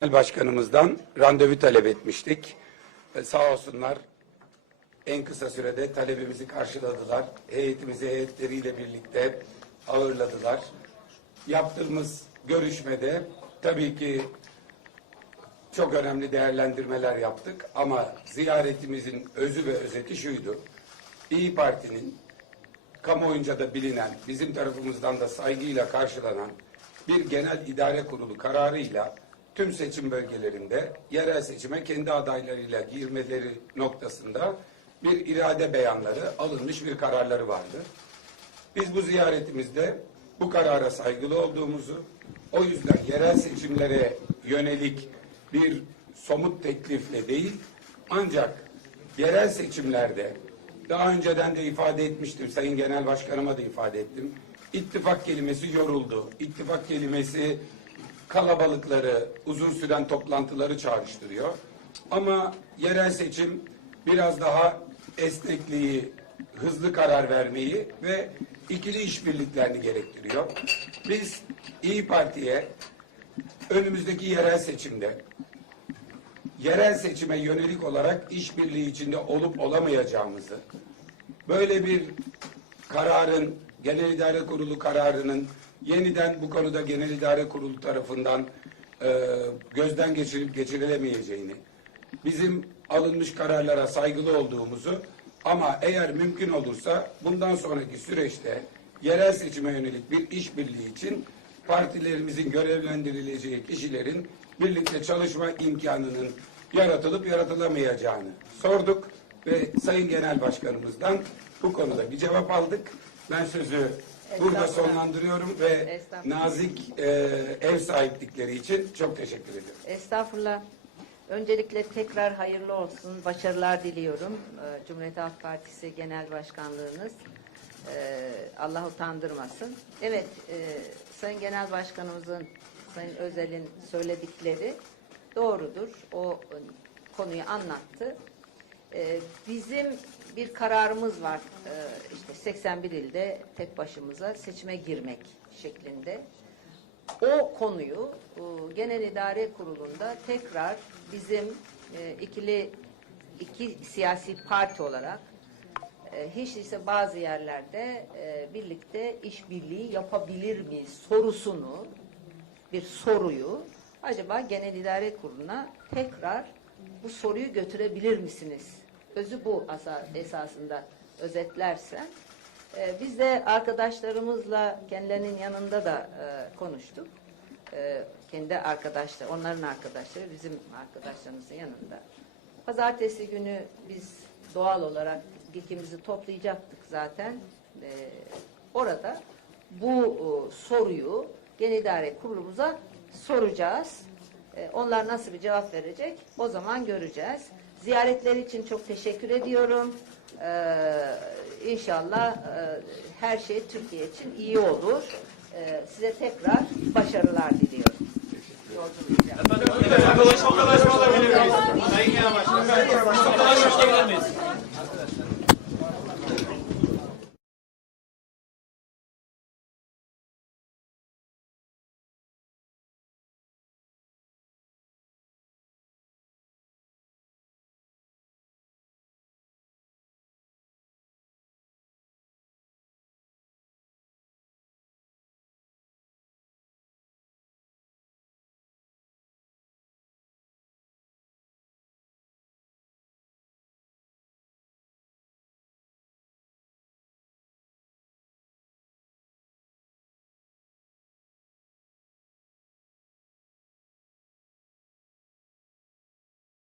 Genel Başkanımızdan randevu talep etmiştik. E, sağ olsunlar en kısa sürede talebimizi karşıladılar. Heyetimizi heyetleriyle birlikte ağırladılar. Yaptığımız görüşmede tabii ki çok önemli değerlendirmeler yaptık ama ziyaretimizin özü ve özeti şuydu. İyi Parti'nin kamuoyunca da bilinen, bizim tarafımızdan da saygıyla karşılanan bir genel idare kurulu kararıyla tüm seçim bölgelerinde yerel seçime kendi adaylarıyla girmeleri noktasında bir irade beyanları alınmış bir kararları vardı. Biz bu ziyaretimizde bu karara saygılı olduğumuzu, o yüzden yerel seçimlere yönelik bir somut teklifle değil, ancak yerel seçimlerde daha önceden de ifade etmiştim, Sayın Genel Başkanıma da ifade ettim. İttifak kelimesi yoruldu. İttifak kelimesi kalabalıkları, uzun süren toplantıları çağrıştırıyor. Ama yerel seçim biraz daha esnekliği, hızlı karar vermeyi ve ikili işbirliklerini gerektiriyor. Biz İyi Parti'ye önümüzdeki yerel seçimde yerel seçime yönelik olarak işbirliği içinde olup olamayacağımızı, böyle bir kararın, Genel İdare Kurulu kararının yeniden bu konuda Genel İdare Kurulu tarafından e, gözden geçirilip geçirilemeyeceğini, bizim alınmış kararlara saygılı olduğumuzu ama eğer mümkün olursa bundan sonraki süreçte yerel seçime yönelik bir işbirliği için partilerimizin görevlendirileceği kişilerin birlikte çalışma imkanının yaratılıp yaratılamayacağını sorduk ve Sayın Genel Başkanımızdan bu konuda bir cevap aldık. Ben sözü burada sonlandırıyorum ve nazik e, ev sahiplikleri için çok teşekkür ederim. Estağfurullah. Öncelikle tekrar hayırlı olsun, başarılar diliyorum. Ee, Cumhuriyet Halk Partisi Genel Başkanlığınız ee, Allah utandırmasın. Evet, e, Sayın Genel Başkanımızın, Sayın Özel'in söyledikleri doğrudur. O e, konuyu anlattı. Ee, Bizim bir kararımız var. Ee, işte 81 ilde tek başımıza seçime girmek şeklinde. O konuyu e, Genel İdare Kurulu'nda tekrar bizim e, ikili iki siyasi parti olarak e, hiç değilse bazı yerlerde e, birlikte işbirliği yapabilir miyiz sorusunu bir soruyu acaba Genel İdare Kurulu'na tekrar bu soruyu götürebilir misiniz? Özü bu esasında özetlersen. Ee, biz de arkadaşlarımızla kendilerinin yanında da e, konuştuk. Ee, kendi arkadaşlar, onların arkadaşları bizim arkadaşlarımızın yanında. Pazartesi günü biz doğal olarak ilkimizi toplayacaktık zaten. Ee, orada bu e, soruyu Genel İdare Kurulumuza soracağız. Ee, onlar nasıl bir cevap verecek o zaman göreceğiz. Ziyaretleri için çok teşekkür ediyorum. Ee, inşallah e, her şey Türkiye için iyi olur. Ee, size tekrar başarılar diliyorum. Yolculuk